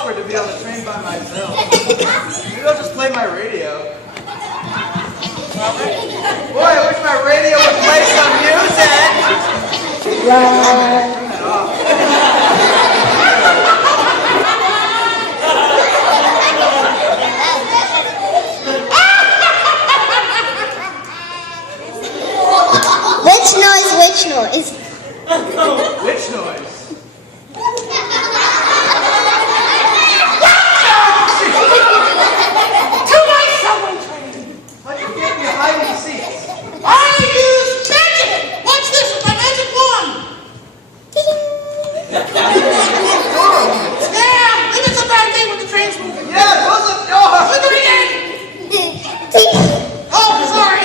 awkward to be on the train by myself. Maybe I'll just play my radio. Boy, I wish my radio would play some music. Right. Turn that off. Which noise? Which noise? Which noise? How'd you get behind these seats? I use magic! Watch this with my magic wand! Yeah, maybe it's a bad day when the train's moving. Yeah, close the door! Look at it again! Oh, sorry! I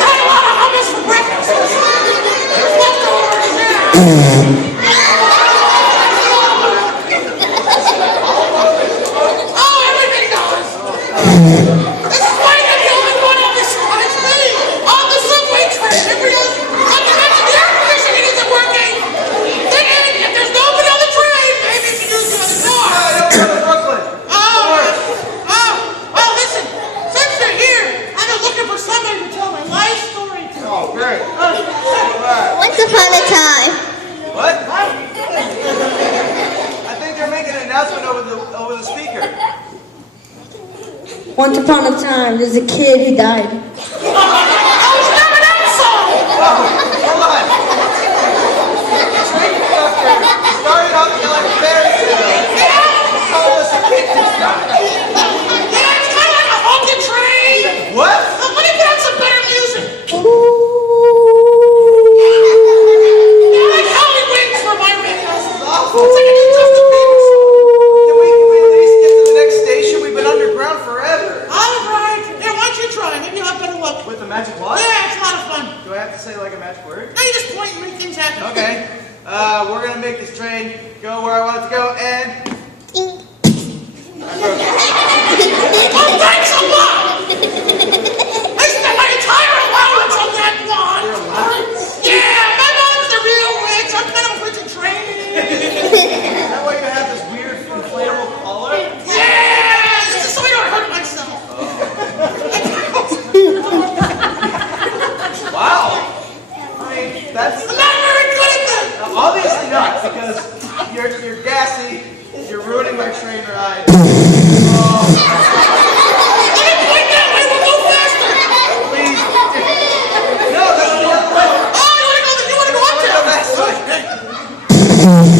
had a lot of hummus for breakfast. There's leftovers, yeah! Oh, everything goes! This is why I'm the only one on this on the subway train. Everybody else, not to mention the air conditioning isn't working. Then if there's nobody on the train, maybe you can use the other door. I don't go to Brooklyn. Well, listen, since you're here, I've been looking for somebody to tell my life story to. Oh, great. Once upon a time. What? I think they're making an announcement over the speaker. Once upon a time, there's a kid who died. Oh, it's not an episode! Whoa, hold on. The train conductor started off yelling fairy tale. Told us a kid just died. Yeah, it's kind of like a haunted train. What? Let me put on some better music. Yeah, like Holly Wings for my radio. This is awful. It's like a new Justin Bieber song. Can we at least get to the next station? We've been underground forever. All right. Here, why don't you try? Maybe you'll have better luck. With the magic what? Yeah, it's a lot of fun. Do I have to say like a magic word? Now you just point and make things happen. Okay. We're gonna make this train go where I want it to go, and Oh, thanks a lot! I spent my entire allowance on that one. your allowance. Yeah, my mom's the real rich. I'm kind of rich in training. Is that why you have this weird inflatable collar? Yeah, this is so I don't hurt myself. Wow. I mean, that's I'm not very good at this. obviously not, because you're gassy. You're ruining my train ride. Let me point that way. We'll go faster. Please. No, that's the other way. Oh, you want to go up Go there? that way.